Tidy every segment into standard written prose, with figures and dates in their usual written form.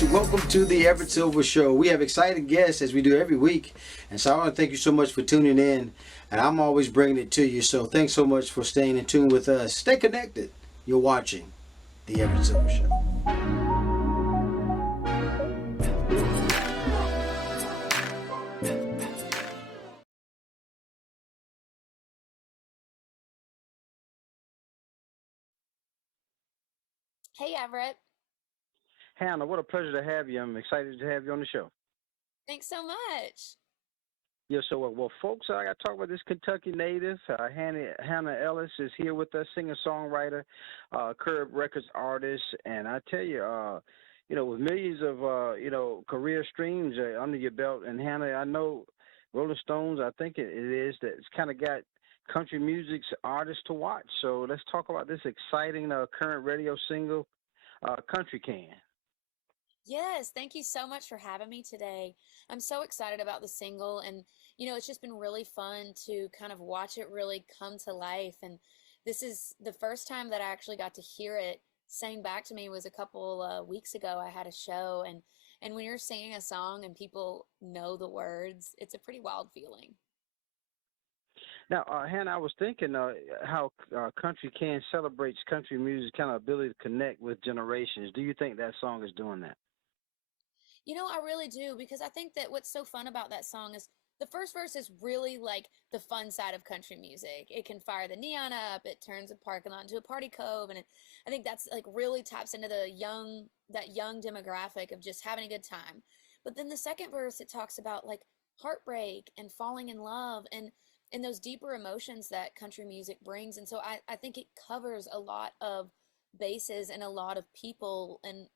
guys, welcome to the Everett Silver Show. We have exciting guests as we do every week, and so I want to thank you so much for tuning in, and I'm always bringing it to you, so thanks so much for staying in tune with us. Stay connected. You're watching the Everett Silver Show. Hey, Everett. Hannah, what a pleasure to have you. I'm excited to have you on the show. Thanks so much. Yeah, so folks, I got to talk about this Kentucky native. Hannah Ellis is here with us, singer-songwriter, Curb Records artist, and I tell you, with millions of career streams under your belt, and Hannah, I know Rolling Stones, I think it is that it's kind of got country music's artists to watch. So let's talk about this exciting current radio single, "Country Can." Yes, thank you so much for having me today. I'm so excited about the single, and it's just been really fun to kind of watch it really come to life. And this is the first time that I actually got to hear it sang back to me was a couple weeks ago. I had a show, and when you're singing a song and people know the words, it's a pretty wild feeling. Now, Hannah, I was thinking how Country Can celebrates country music kind of ability to connect with generations. Do you think that song is doing that? I really do because I think that what's so fun about that song is the first verse is really like the fun side of country music. It can fire the neon up, it turns a parking lot into a party cove, and I think that's like really taps into that young demographic of just having a good time. But then the second verse it talks about like heartbreak and falling in love and those deeper emotions that country music brings. And so I think it covers a lot of bases and a lot of people and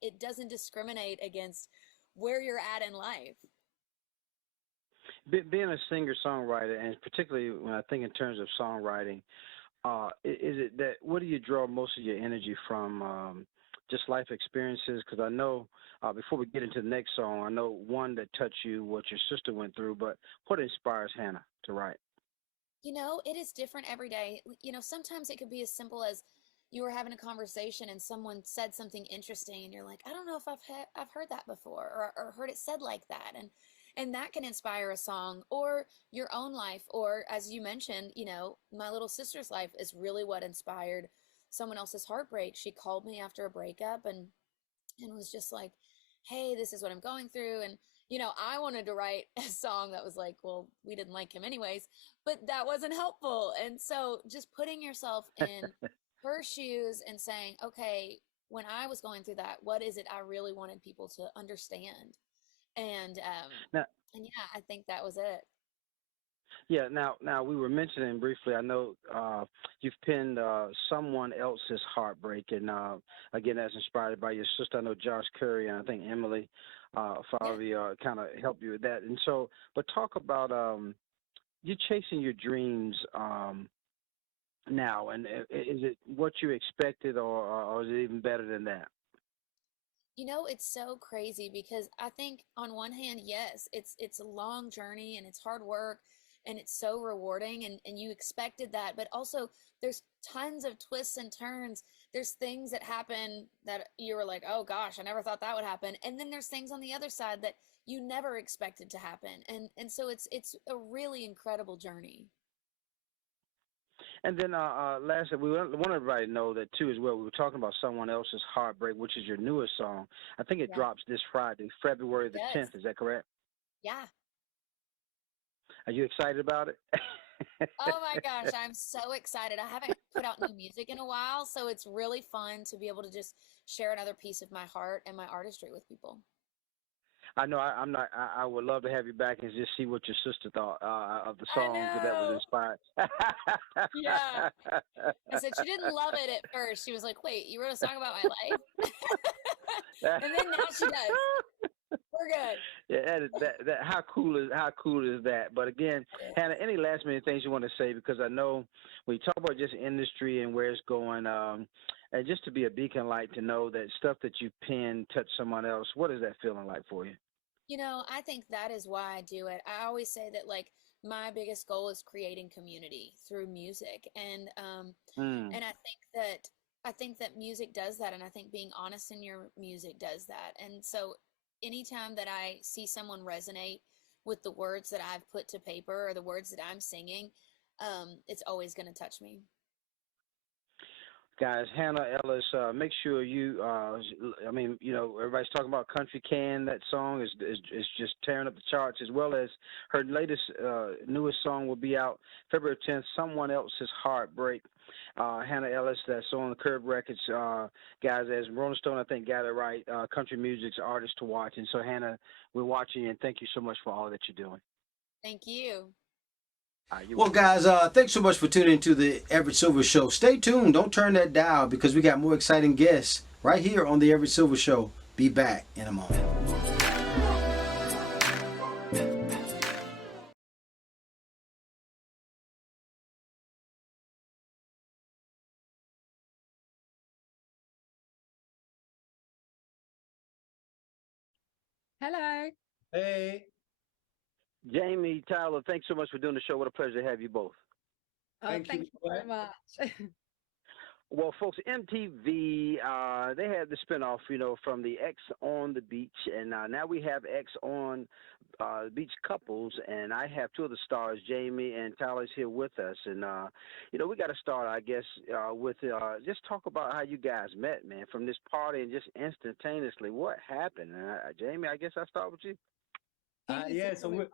it doesn't discriminate against where you're at in life. Being a singer-songwriter, and particularly when I think in terms of songwriting, is it that what do you draw most of your energy from? Just life experiences? Because I know before we get into the next song, I know one that touched you, what your sister went through, but what inspires Hannah to write? It is different every day. Sometimes it could be as simple as you were having a conversation and someone said something interesting and you're like, I don't know if I've heard that before or heard it said like that. And that can inspire a song or your own life. Or as you mentioned, my little sister's life is really what inspired someone else's heartbreak. She called me after a breakup and was just like, hey, this is what I'm going through. And, I wanted to write a song that was like, well, we didn't like him anyways, but that wasn't helpful. And so just putting yourself in her shoes and saying, okay, when I was going through that, what is it I really wanted people to understand? And, Now, and yeah, I think that was it. yeah. Now we were mentioning briefly. I know you've penned someone else's heartbreak, and again, that's inspired by your sister. I know Josh Curry and I think Emily Yeah. Falvey kind of helped you with that. And so, but talk about you chasing your dreams now, and is it what you expected, or is it even better than that? It's so crazy because I think on one hand, yes, it's a long journey and it's hard work and it's so rewarding and you expected that, but also there's tons of twists and turns. There's things that happen that you were like, "Oh gosh, I never thought that would happen." And then there's things on the other side that you never expected to happen. And so it's a really incredible journey. And then lastly, we want everybody to know that too as well. We were talking about someone else's heartbreak, which is your newest song. I think it Yeah. drops this Friday, February the Yes. 10th. Is that correct? Yeah. Are you excited about it? Oh my gosh, I'm so excited. I haven't put out new music in a while, so it's really fun to be able to just share another piece of my heart and my artistry with people. I know I'm not. I would love to have you back and just see what your sister thought of the I song that was know. inspired. Yeah. I said she didn't love it at first. She was like, "Wait, you wrote a song about my life?" And then now she does. We're good. Yeah, that how cool is that? But again, Hannah, any last minute things you want to say? Because I know when you talk about just industry and where it's going, and just to be a beacon light to know that stuff that you pen touch someone else. What is that feeling like for you? I think that is why I do it. I always say that like my biggest goal is creating community through music. And Mm. I think that I think that music does that, and I think being honest in your music does that. And so anytime that I see someone resonate with the words that I've put to paper or the words that I'm singing, it's always going to touch me. Guys, Hannah Ellis, make sure you. I mean, everybody's talking about "Country Can." That song is just tearing up the charts, as well as her latest, newest song will be out February 10th. "Someone Else's Heartbreak." Hannah Ellis, that's on the Curb Records. Guys, as Rolling Stone, I think, got it right. Country music's artist to watch, and so Hannah, we're watching you, and thank you so much for all that you're doing. Thank you. Well, guys, thanks so much for tuning into the Everett Silver Show. Stay tuned. Don't turn that dial because we got more exciting guests right here on the Everett Silver Show. Be back in a moment. Hello. Hey. Jamie, Tyler, thanks so much for doing the show. What a pleasure to have you both. Thank you very much. Well, folks, MTV, they had the spinoff, from the X on the Beach, and now we have X on Beach Couples, and I have two of the stars, Jamie and Tyler's here with us, and we got to start, I guess, with just talk about how you guys met, man, from this party, and just instantaneously, what happened? Jamie, I guess I'll start with you. Yeah, so it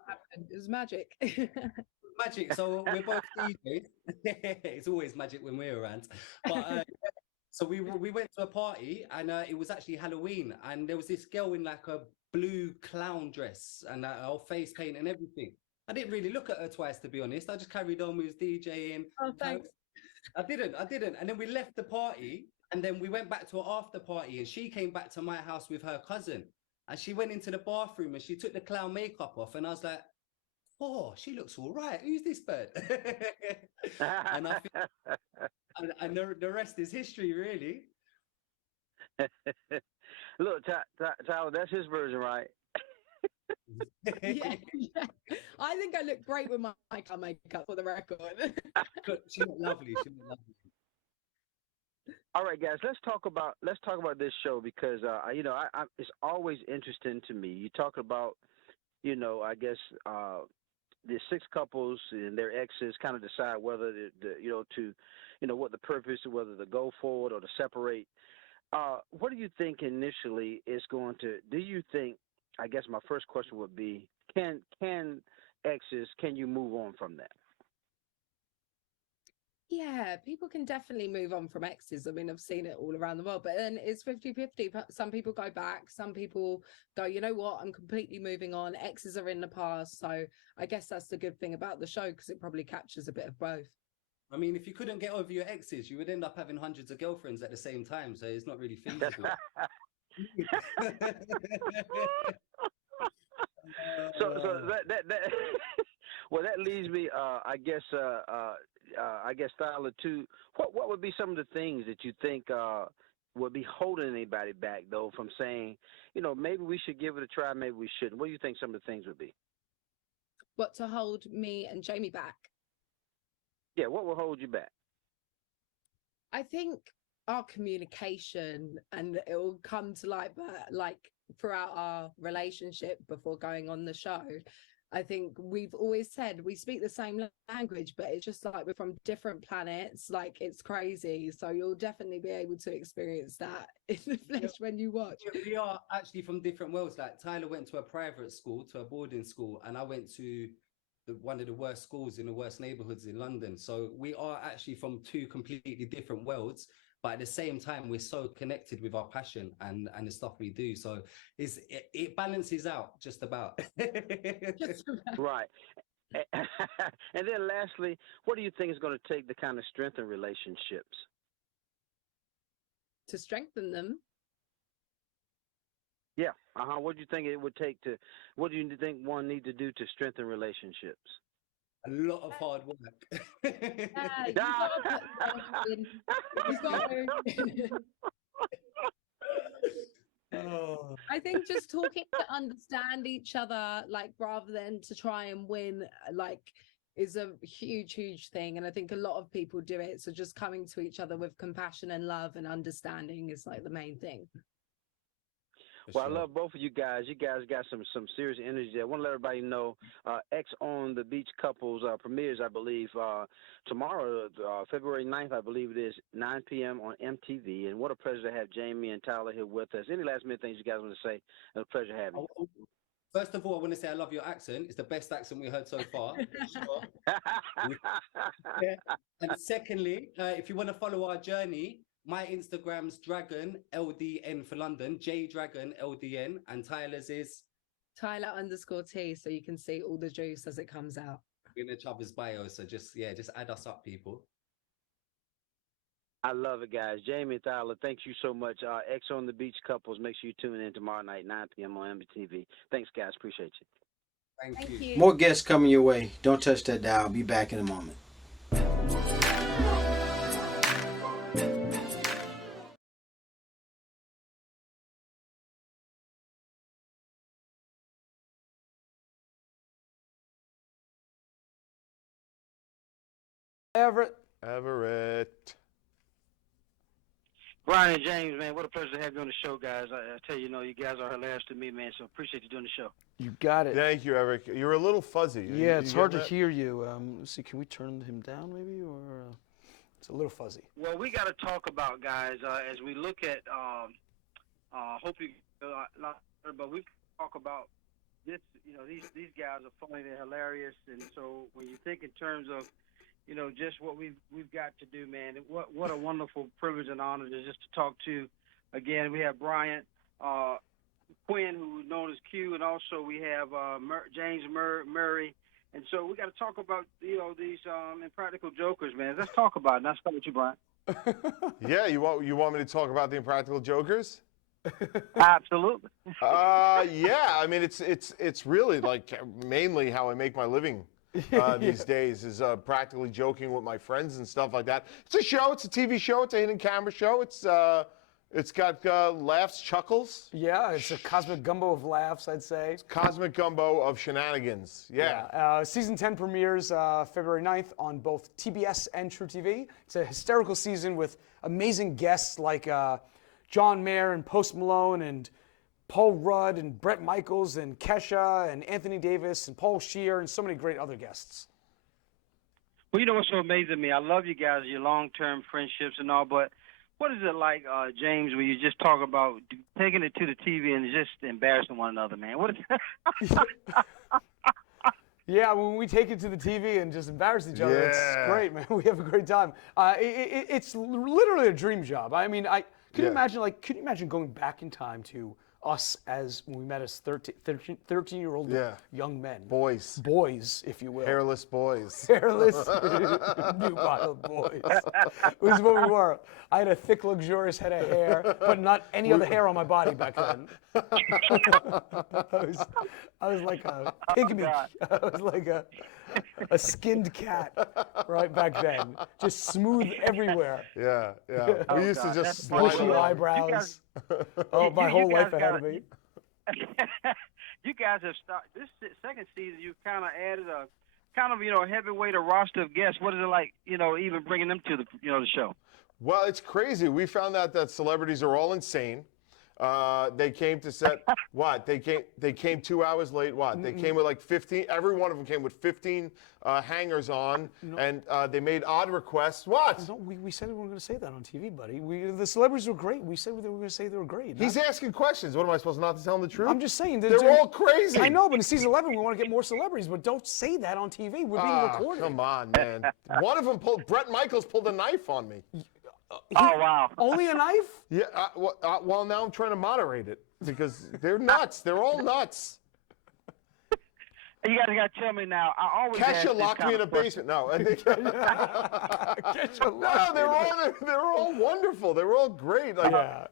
was magic. magic. So we're both DJs. It's always magic when we're around. But so we went to a party, and it was actually Halloween, and there was this girl in like a blue clown dress and her face paint and everything. I didn't really look at her twice, to be honest. I just carried on with DJing. Oh, thanks. I didn't. And then we left the party, and then we went back to an after party, and she came back to my house with her cousin. And she went into the bathroom and she took the clown makeup off, and I was like, "Oh, she looks all right. Who's this bird?" And I think, and the rest is history, really. Look, Tyler, that's his version, right? Yeah. I think I look great with my makeup, for the record. She looked lovely. She looked lovely. All right, guys, let's talk about this show because it's always interesting to me. You talk about, I guess the six couples and their exes kind of decide whether what the purpose, whether to go forward or to separate. What do you think initially is going to? Do you think? I guess my first question would be: Can you move on from that? Yeah, people can definitely move on from exes. I mean, I've seen it all around the world, but then it's 50-50. Some people go back, some people go, you know what, I'm completely moving on. Exes are in the past. So I guess that's the good thing about the show, because it probably captures a bit of both. I mean, if you couldn't get over your exes, you would end up having hundreds of girlfriends at the same time. So it's not really feasible. So that well, that leads me, I guess, Tyler, to what would be some of the things that you think would be holding anybody back, though, from saying, maybe we should give it a try, maybe we shouldn't. What do you think some of the things would be? What to hold me and Jamie back? Yeah, what will hold you back? I think our communication, and it will come to light, but like throughout our relationship before going on the show, I think we've always said we speak the same language, but it's just like we're from different planets. Like, it's crazy. So you'll definitely be able to experience that in the flesh when you watch. We are actually from different worlds. Like, Tyler went to a private school, to a boarding school, and I went to one of the worst schools in the worst neighborhoods in London. So we are actually from two completely different worlds. But at the same time, we're so connected with our passion and the stuff we do. So it balances out just about. Right. And then lastly, what do you think is going to take to kind of strengthen relationships? To strengthen them? Yeah. What do you think it would take what do you think one need to do to strengthen relationships? A lot of hard work. You got to put in. You got to. Oh. I think just talking to understand each other, like, rather than to try and win, like, is a huge, huge thing. And I think a lot of people do it. So just coming to each other with compassion and love and understanding is like the main thing. Well, I love both of you guys. You guys got some serious energy there. I want to let everybody know X on the Beach Couples premieres, I believe, tomorrow, February 9th, I believe it is, 9 p.m. on MTV. And what a pleasure to have Jamie and Thailah here with us. Any last minute things you guys want to say? It's a pleasure having you. First of all, I want to say I love your accent. It's the best accent we heard so far. Yeah. And secondly, if you want to follow our journey, my Instagram's Dragon LDN for London, J Dragon LDN, and Tyler's is Thailah_T, so you can see all the juice as it comes out. in each other's bio. So just add us up, people. I love it, guys. Jamie and Thailah, thank you so much. X on the Beach Couples. Make sure you tune in tomorrow night, 9 p.m. on MTV. Thanks, guys. Appreciate you. Thank you. More guests coming your way. Don't touch that dial. I'll be back in a moment. Everett. Brian and James, man, what a pleasure to have you on the show, guys. I tell you, you guys are hilarious to me, man, so appreciate you doing the show. You got it. Thank you, Eric. You're a little fuzzy. Yeah, it's hard to that? hear you. Let's see, can we turn him down maybe? Or it's a little fuzzy. Well, we got to talk about, guys, as we look at, hope you, but we talk about this, these guys are funny, they're hilarious, and so when you think in terms of, just what we've got to do, man. What a wonderful privilege and honor to just to talk to. Again, we have Bryant, Quinn, who's known as Q, and also we have James Murray. And so we got to talk about these Impractical Jokers, man. Let's talk about it. And I'll start with you, Bryant. Yeah, you want me to talk about the Impractical Jokers? Absolutely. Yeah. I mean, it's really like mainly how I make my living. These days is practically joking with my friends and stuff like that. It's a show. It's a TV show. It's a hidden camera show. It's got laughs, chuckles. Yeah, it's a cosmic gumbo of laughs, I'd say. It's cosmic gumbo of shenanigans. Yeah. Season 10 premieres February 9th on both TBS and True TV. It's a hysterical season with amazing guests like John Mayer and Post Malone and Paul Rudd and Bret Michaels and Kesha and Anthony Davis and Paul Scheer and so many great other guests. Well, you know what's so amazing to me? I love you guys, your long-term friendships and all, but what is it like, James, when you just talk about taking it to the TV and just embarrassing one another, man? What is Yeah, when we take it to the TV and just embarrass each other, it's great, man. We have a great time. It's literally a dream job. I mean, could you imagine going back in time to us as when we met as 13-year-old young men. Boys. Boys, if you will. Hairless boys. Hairless, nubile boys. It was what we were. I had a thick, luxurious head of hair, but not any other hair on my body back then. I was like a pygmy. I was like a skinned cat right back then. Just smooth everywhere. Yeah. We used to just slide bushy along. eyebrows. My whole life ahead of me. You guys have started this second season. You kind of added a kind of heavyweight roster of guests. What is it like? Even bringing them to the the show. Well, it's crazy. We found out that celebrities are all insane. They came to set what? They came 2 hours late. What? They came with like 15. Every one of them came with 15 hangers on, and they made odd requests. What? No, we said we weren't going to say that on TV, buddy. The celebrities were great. We said we were going to say they were great. He's asking questions. What am I supposed not to tell him the truth? I'm just saying. They're all crazy. I know, but in season 11 we want to get more celebrities, but don't say that on TV. We're being recorded. Come on, man. One of them Bret Michaels pulled a knife on me. Oh, wow. Only a knife? Yeah, well, now I'm trying to moderate it because they're nuts. They're all nuts. You guys got to tell me now. I always Kesha locked me in a basement. No. No, they're all wonderful. They were all great.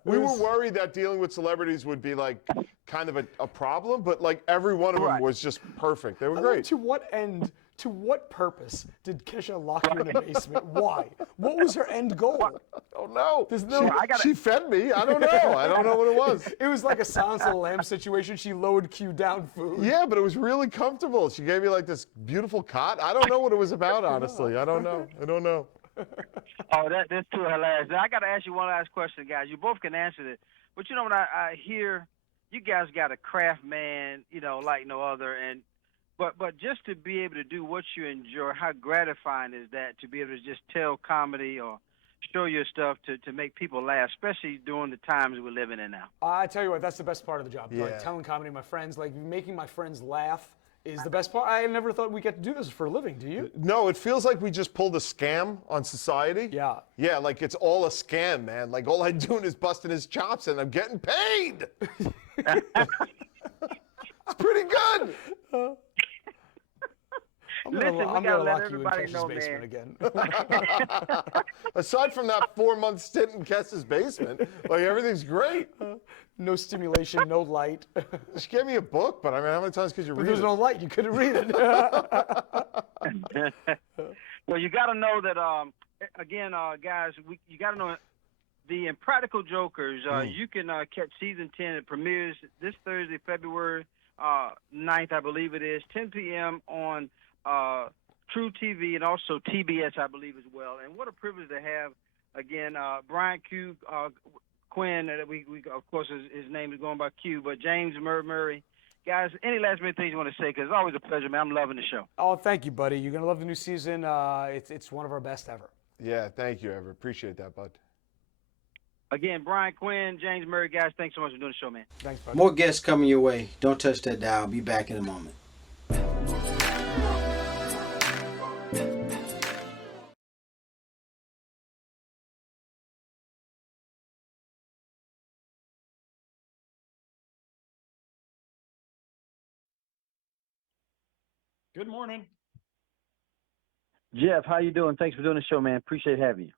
We were worried that dealing with celebrities would be like kind of a problem, but like every one of them was just perfect. They were great. To what end To what purpose did Kesha lock you in the basement? Why? What was her end goal? Oh no! There's no. She fed me. I don't know. I don't know what it was. It was like a Silence of the Lambs situation. She lowered Q down food. Yeah, but it was really comfortable. She gave me like this beautiful cot. I don't know what it was about, honestly. I don't know. Oh, that's too hilarious. Now, I got to ask you one last question, guys. You both can answer it. But you know what I hear? You guys got a craft man, like no other. But just to be able to do what you enjoy, how gratifying is that to be able to just tell comedy or show your stuff to make people laugh, especially during the times we're living in now? I tell you what, that's the best part of the job. Yeah. Like telling comedy to my friends, like making my friends laugh is the best part. I never thought we get to do this for a living. Do you? No, it feels like we just pulled a scam on society. Yeah. Yeah, like it's all a scam, man. Like all I'm doing is busting his chops and I'm getting paid. It's pretty good. Listen, we I'm gotta gonna let lock you in everybody Kesh's know, basement man. again. Aside from that 4-month stint in Kess's basement, like everything's great. No stimulation, no light. She gave me a book, but I mean, how many times could you read There's it? no light. You couldn't read it. Well, you got to know that, again, guys, you got to know the Impractical Jokers. You can catch season 10. It premieres this Thursday, February 9th, I believe it is, 10 p.m. on True TV and also TBS, I believe, as well. And what a privilege to have, again, Brian Q. Quinn, we of course, his name is going by Q, but James Murray. Guys, any last minute things you want to say? Because it's always a pleasure, man. I'm loving the show. Oh, thank you, buddy. You're going to love the new season. It's one of our best ever. Yeah, thank you, Everett. Appreciate that, bud. Again, Brian Quinn, James Murray, guys, thanks so much for doing the show, man. Thanks, buddy. More guests coming your way. Don't touch that dial. I'll be back in a moment. Good morning. Jeff, how you doing? Thanks for doing the show, man. Appreciate having you.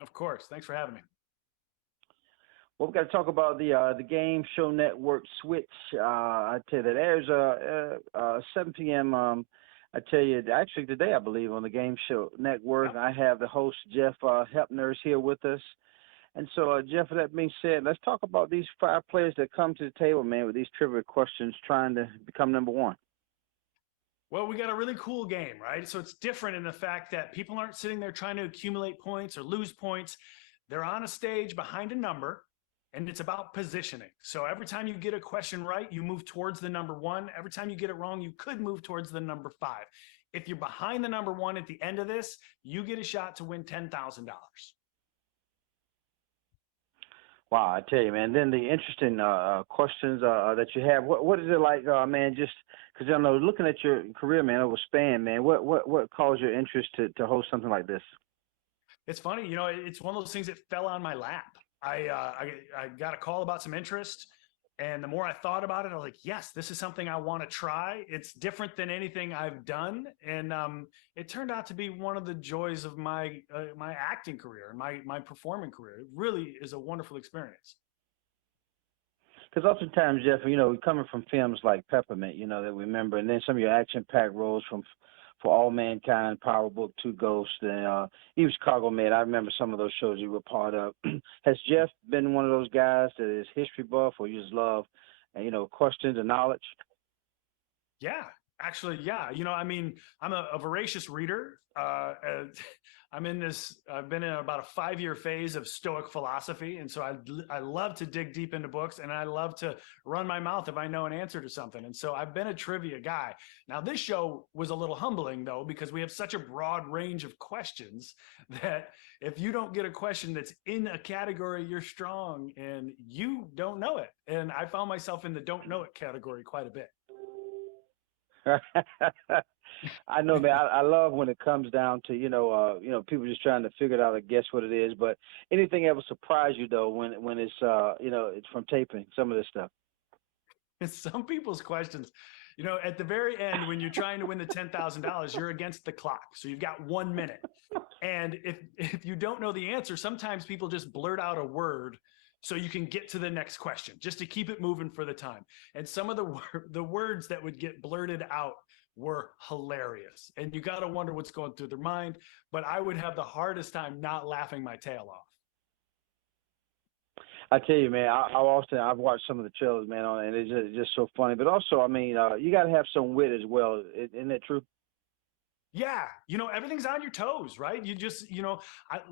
Of course. Thanks for having me. Well, we've got to talk about the Game Show Network switch. I tell you, that airs 7 p.m. I tell you, actually today, I believe, on the Game Show Network. Yep. I have the host, Jeff Hephner, is here with us. And so, Jeff, with that being said, let's talk about these 5 players that come to the table, man, with these trivia questions trying to become number one. Well, we got a really cool game, right? So it's different in the fact that people aren't sitting there trying to accumulate points or lose points. They're on a stage behind a number, and it's about positioning. So every time you get a question right, you move towards the number 1. Every time you get it wrong, you could move towards the number 5. If you're behind the number 1 at the end of this, you get a shot to win $10,000. Wow, I tell you, man. Then the interesting questions that you have. What is it like, man? Just because I know, looking at your career, man, over span, man. What caused your interest to host something like this? It's funny, it's one of those things that fell on my lap. I got a call about some interest, and the more I thought about it, I was like, yes, this is something I want to try. It's different than anything I've done, and it turned out to be one of the joys of my my acting career and my performing career. It really is a wonderful experience. Because oftentimes, Jeff, coming from films like Peppermint, that we remember, and then some of your action-packed roles from For All Mankind, Power Book, Two Ghosts, and even Chicago Med. I remember some of those shows you were part of. Has Jeff been one of those guys that is history buff, or you just love, questions and knowledge? Yeah, actually, yeah. I'm a voracious reader. I've been in about a 5-year phase of Stoic philosophy. And so I love to dig deep into books, and I love to run my mouth if I know an answer to something. And so I've been a trivia guy. Now, this show was a little humbling, though, because we have such a broad range of questions that if you don't get a question that's in a category you're strong in, you don't know it. And I found myself in the don't know it category quite a bit. I know, man. I love when it comes down to people just trying to figure it out or guess what it is. But anything ever surprise you though when it's it's from taping some of this stuff? Some people's questions, at the very end when you're trying to win the $10,000, you're against the clock, so you've got 1 minute, and if you don't know the answer, sometimes people just blurt out a word so you can get to the next question, just to keep it moving for the time. And some of the words that would get blurted out were hilarious. And you got to wonder what's going through their mind. But I would have the hardest time not laughing my tail off. I tell you, man, I've watched some of the trailers, man, on it, and it's just so funny. But also, I mean, you got to have some wit as well. Isn't that true? Yeah, everything's on your toes, right? You just,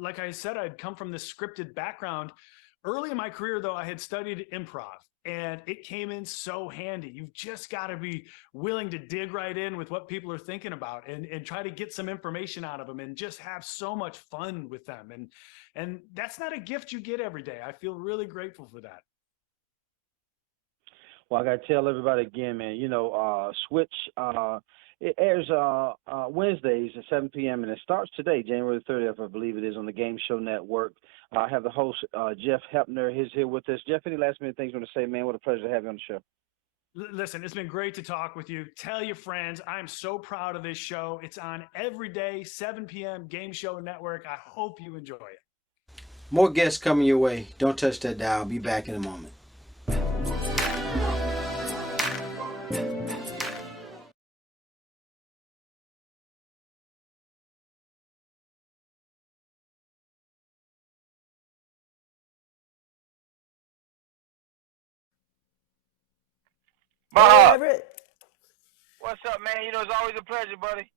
like I said, I'd come from this scripted background. Early in my career, though, I had studied improv, and it came in so handy. You've just got to be willing to dig right in with what people are thinking about and try to get some information out of them and just have so much fun with them. And that's not a gift you get every day. I feel really grateful for that. Well, I got to tell everybody again, man, Switch, it airs Wednesdays at 7 p.m. and it starts today, January 30th, I believe it is, on the Game Show Network. I have the host, Jeff Hephner. He's here with us. Jeff, any last minute things you want to say, man? What a pleasure to have you on the show. Listen, it's been great to talk with you. Tell your friends, I'm so proud of this show. It's on every day, 7 p.m., Game Show Network. I hope you enjoy it. More guests coming your way. Don't touch that dial. Be back in a moment. Hey, Everett. What's up, man? It's always a pleasure, buddy.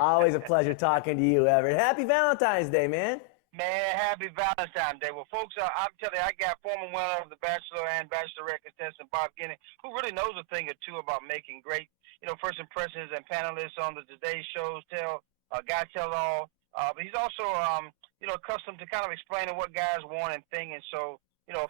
Always a pleasure talking to you, Everett. Happy Valentine's Day, man. Man, happy Valentine's Day. Well, folks, I'm telling you, I got former winner of the Bachelor and Bachelorette contestant Bob Guiney, who really knows a thing or two about making great, first impressions and panelists on the Today shows, Guy Tell All. But he's also, accustomed to kind of explaining what guys want and think. And so,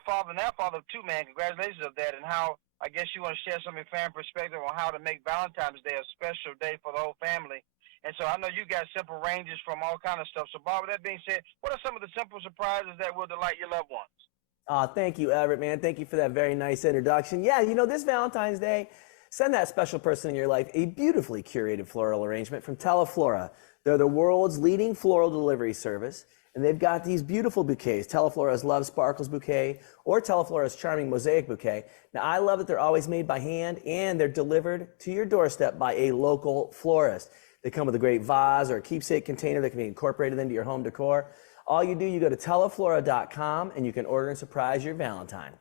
father of two, man, congratulations of that. And how, I guess you want to share some of your fan perspective on how to make Valentine's Day a special day for the whole family. And so I know you got simple ranges from all kind of stuff. So, Bob, with that being said, what are some of the simple surprises that will delight your loved ones? Thank you, Everett, man. Thank you for that very nice introduction. Yeah, this Valentine's Day, send that special person in your life a beautifully curated floral arrangement from Teleflora. They're the world's leading floral delivery service, and they've got these beautiful bouquets, Teleflora's Love Sparkles bouquet or Teleflora's Charming Mosaic bouquet. Now, I love that they're always made by hand, and they're delivered to your doorstep by a local florist. They come with a great vase or a keepsake container that can be incorporated into your home decor. All you do, you go to teleflora.com and you can order and surprise your Valentine.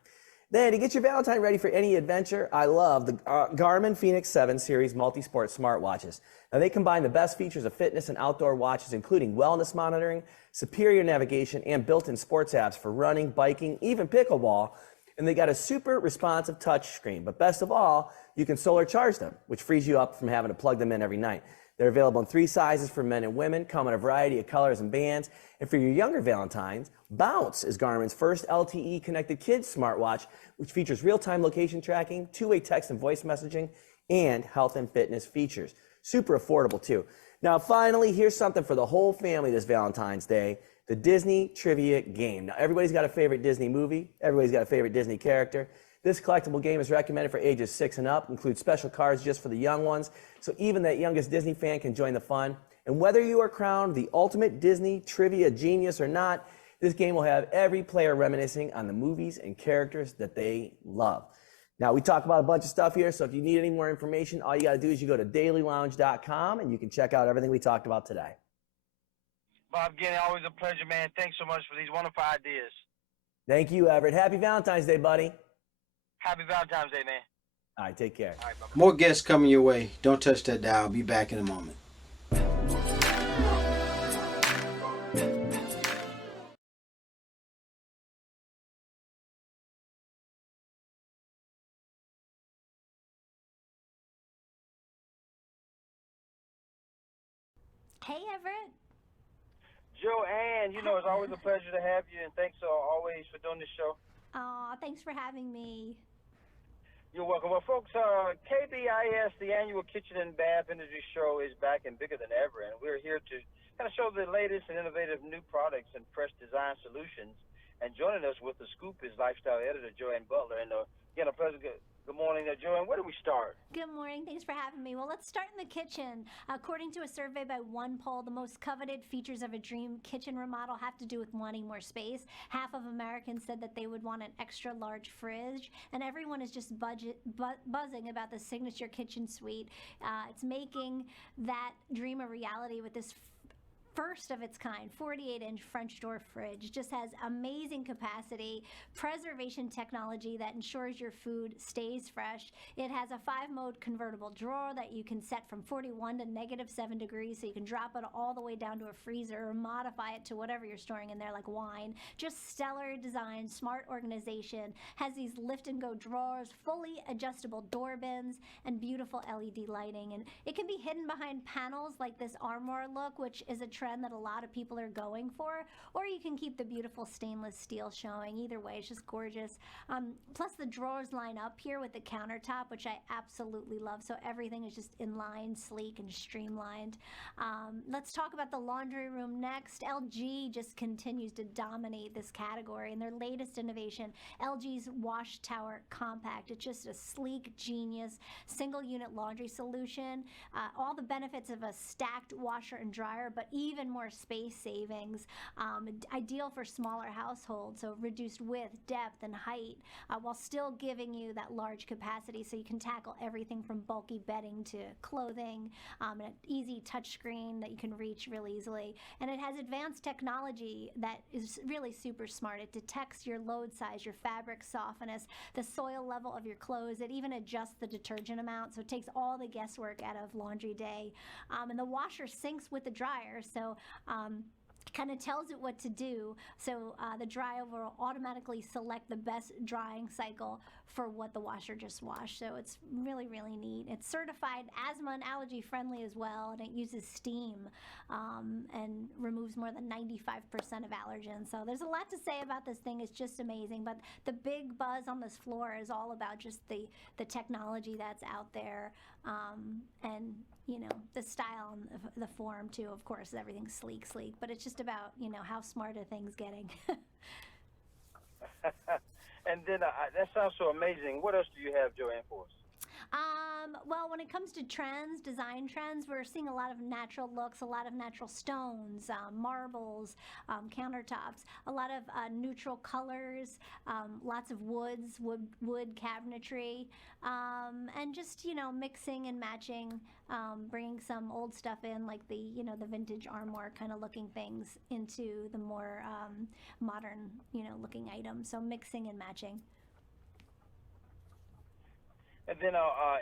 Then to get your Valentine ready for any adventure, I love the Garmin Fenix 7 Series Multi-Sport smartwatches. Now they combine the best features of fitness and outdoor watches, including wellness monitoring, superior navigation, and built-in sports apps for running, biking, even pickleball. And they got a super responsive touchscreen. But best of all, you can solar charge them, which frees you up from having to plug them in every night. They're available in 3 sizes for men and women, come in a variety of colors and bands. And for your younger Valentines, Bounce is Garmin's first LTE connected kids smartwatch, which features real-time location tracking, 2-way text and voice messaging, and health and fitness features. Super affordable too. Now finally, here's something for the whole family this Valentine's Day, the Disney Trivia Game. Now everybody's got a favorite Disney movie, everybody's got a favorite Disney character. This collectible game is recommended for ages 6 and up, includes special cards just for the young ones, so even that youngest Disney fan can join the fun. And whether you are crowned the ultimate Disney trivia genius or not, this game will have every player reminiscing on the movies and characters that they love. Now, we talk about a bunch of stuff here, so if you need any more information, all you got to do is you go to dailylounge.com and you can check out everything we talked about today. Bob Guiney, always a pleasure, man. Thanks so much for these wonderful ideas. Thank you, Everett. Happy Valentine's Day, buddy. Happy Valentine's Day, man. All right, take care. All right, bye-bye. More guests coming your way. Don't touch that dial. Be back in a moment. Hey, Everett. Joanne, it's always a pleasure to have you, and thanks always for doing this show. Aw, thanks for having me. You're welcome. Well, folks, KBIS, the annual Kitchen and Bath Industry Show, is back and bigger than ever, and we're here to kind of show the latest and innovative new products and fresh design solutions. And joining us with the scoop is lifestyle editor Joanne Butler. And again, a pleasure to go Good morning, Joanne. Where do we start? Good morning. Thanks for having me. Well, let's start in the kitchen. According to a survey by One Poll, the most coveted features of a dream kitchen remodel have to do with wanting more space. Half of Americans said that they would want an extra large fridge, and everyone is just buzzing about the signature kitchen suite. It's making that dream a reality with this first of its kind 48-inch French door fridge. Just has amazing capacity, preservation technology that ensures your food stays fresh. It has a 5-mode convertible drawer that you can set from 41 to -7 degrees, so you can drop it all the way down to a freezer or modify it to whatever you're storing in there, like wine. Just stellar design, smart organization, has these lift and go drawers, fully adjustable door bins, and beautiful LED lighting. And it can be hidden behind panels like this armoire look, which is a trend that a lot of people are going for, or you can keep the beautiful stainless steel showing. Either way, it's just gorgeous. Plus the drawers line up here with the countertop, which I absolutely love, so everything is just in line, sleek and streamlined. Let's talk about the laundry room next. LG just continues to dominate this category, and their latest innovation, LG's Wash Tower Compact. It's just a sleek, genius, single unit laundry solution. All the benefits of a stacked washer and dryer, but even more space savings. Ideal for smaller households, so reduced width, depth, and height, while still giving you that large capacity, so you can tackle everything from bulky bedding to clothing, and an easy touchscreen that you can reach really easily. And it has advanced technology that is really super smart. It detects your load size, your fabric softness, the soil level of your clothes. It even adjusts the detergent amount, so it takes all the guesswork out of laundry day. And the washer syncs with the dryer, so kind of tells it what to do. So the dryer will automatically select the best drying cycle for what the washer just washed. So it's really, really neat. It's certified asthma and allergy friendly as well, and it uses steam and removes more than 95% of allergens. So there's a lot to say about this thing. It's just amazing. But the big buzz on this floor is all about just the technology that's out there, and you know, the style and the form too. Of course, everything's sleek, but it's just about, you know, how smart are things getting. And then that sounds so amazing. What else do you have, Joanne, for us? Well, when it comes to trends, design trends, we're seeing a lot of natural looks, a lot of natural stones, marbles, countertops, a lot of neutral colors, lots of wood cabinetry, and just, you know, mixing and matching, bringing some old stuff in, like the, you know, the vintage armoire kind of looking things into the more modern, you know, looking items. So mixing and matching. And then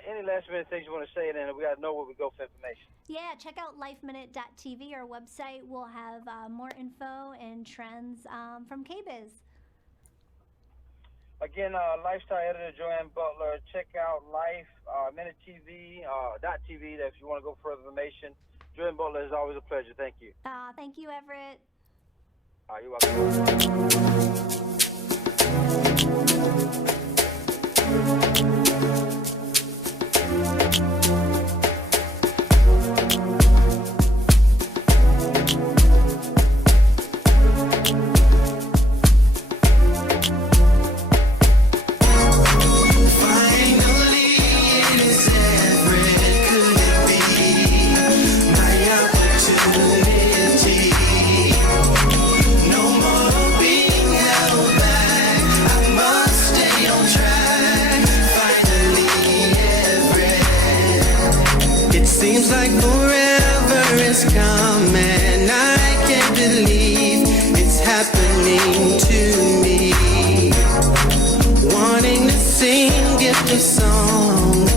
any last minute things you want to say, and then we got to know where we go for information. Yeah, check out lifeminute.tv, our website. We'll have more info and trends from KBiz. Again, lifestyle editor Joanne Butler. Check out lifeminute.tv if you want to go for further information. Joanne Butler, is always a pleasure. Thank you. Thank you, Everett. You're welcome. Seems like forever is coming. I can't believe it's happening to me. Wanting to sing, get the song.